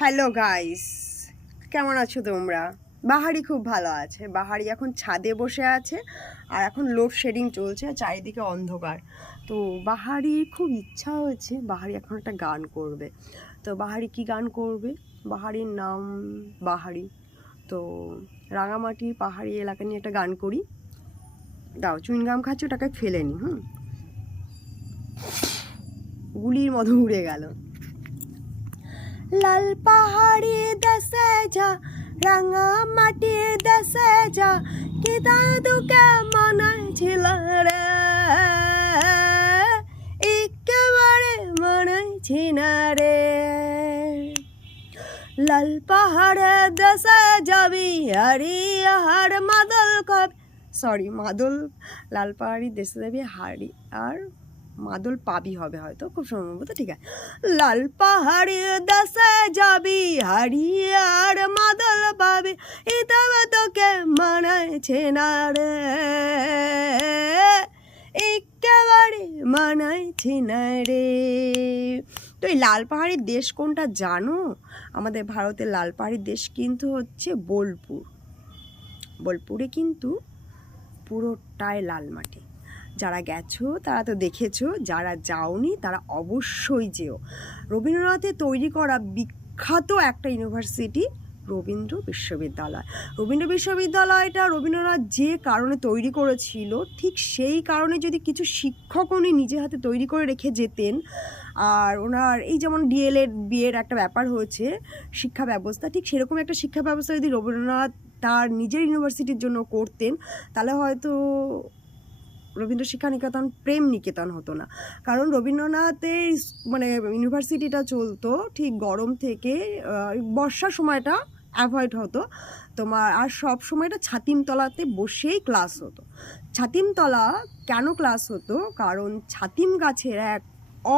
Hello guys, কেমন আছো তোমরা? বাহারি খুব ভালো আছে। বাহারি এখন ছাদে বসে আছে আর এখন লোডশেডিং চলছে, চারিদিকে অন্ধকার। তো বাহারির খুব ইচ্ছা হয়েছে বাহারি এখন একটা গান করবে। তো বাহারি কি গান করবে? বাহারির নাম বাহারি। তো রাঙামাটির পাহাড়ি এলাকা নিয়ে একটা গান করি। দাও, চুইনগাম খাচ্ছি, ওটাকে ফেলে নি। গুলির মতো উড়ে গেল। লাল পাহাড়ি দেশে যা, রাঙা মাটির দেশে যা, কি দাদুকে মনে ছিল রে, একেবারে মনে ছিল রে। লাল পাহাড়ে দেশে যাবি, হার মাদল খাবি, মাদল, লাল পাহাড়ি দেশে যাবি হাড়ি আর মাদল পাবি হবে হয়তো, খুব সম্ভবত। ঠিক আছে, লাল পাহাড়ি দেশে যাবি, আর মাদল পাবি, তবে তোকে মানাইছে না রে, একেবারে মানাইছে না রে। তো এই লাল পাহাড়ির দেশ কোনটা জানো? আমাদের ভারতের লাল পাহাড়ির দেশ কিন্তু হচ্ছে বোলপুর। বোলপুরে কিন্তু পুরোটাই লাল মাটি। যারা গেছো তারা তো দেখেছো, যারা যাওনি তারা অবশ্যই যেও। রবীন্দ্রনাথের তৈরি করা বিখ্যাত একটা ইউনিভার্সিটি রবীন্দ্র বিশ্ববিদ্যালয়। রবীন্দ্র বিশ্ববিদ্যালয়টা রবীন্দ্রনাথ যে কারণে তৈরি করেছিল, ঠিক সেই কারণে যদি কিছু শিক্ষক উনি নিজে হাতে তৈরি করে রেখে যেতেন, আর ওনার এই যেমন ডিএলএড বিএড একটা ব্যাপার হয়েছে শিক্ষা ব্যবস্থা, ঠিক সেরকম একটা শিক্ষা ব্যবস্থা যদি রবীন্দ্রনাথ তার নিজের ইউনিভার্সিটির জন্য করতেন, তাহলে হয়তো রবীন্দ্র শিক্ষা নিকেতন প্রেম নিকেতন হতো না। কারণ রবীন্দ্রনাথের ইউনিভার্সিটিটা চলতো ঠিক গরম থেকে বর্ষার সময়টা অ্যাভয়েড হতো তোমার, আর সব সময়টা ছাতিমতলাতে বসেই ক্লাস হতো। ছাতিমতলা কেন ক্লাস হতো? কারণ ছাতিম গাছের এক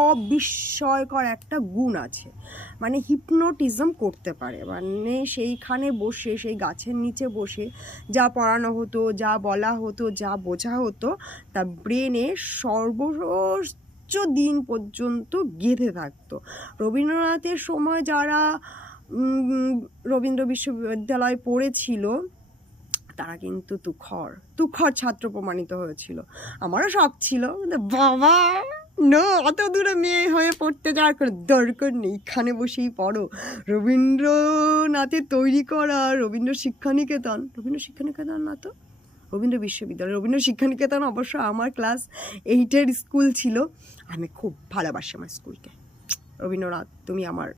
অবিস্ময়কর একটা গুণ আছে, হিপনোটিজম করতে পারে। সেইখানে বসে, সেই গাছের নিচে বসে যা পড়ানো হতো, যা বলা হতো, যা বোঝা হতো, তা ব্রেনে সর্বোচ্চ দিন পর্যন্ত গেঁথে থাকতো। রবীন্দ্রনাথের সময় যারা রবীন্দ্র বিশ্ববিদ্যালয় পড়েছিল তারা কিন্তু তুখর ছাত্র প্রমাণিত হয়েছিল। আমারও শখ ছিল, বাবা না, অত দূরে মেয়ে হয়ে পড়তে যাওয়ার কোনো দরকার নেই, এখানে বসেই পড়ো। রবীন্দ্রনাথের তৈরি করা রবীন্দ্র শিক্ষানিকেতন না তো, রবীন্দ্র বিশ্ববিদ্যালয়, রবীন্দ্র শিক্ষানিকেতন অবশ্য আমার ক্লাস 8-এর স্কুল ছিল। আমি খুব ভালোবাসি আমার স্কুলকে। রবীন্দ্রনাথ, তুমি আমার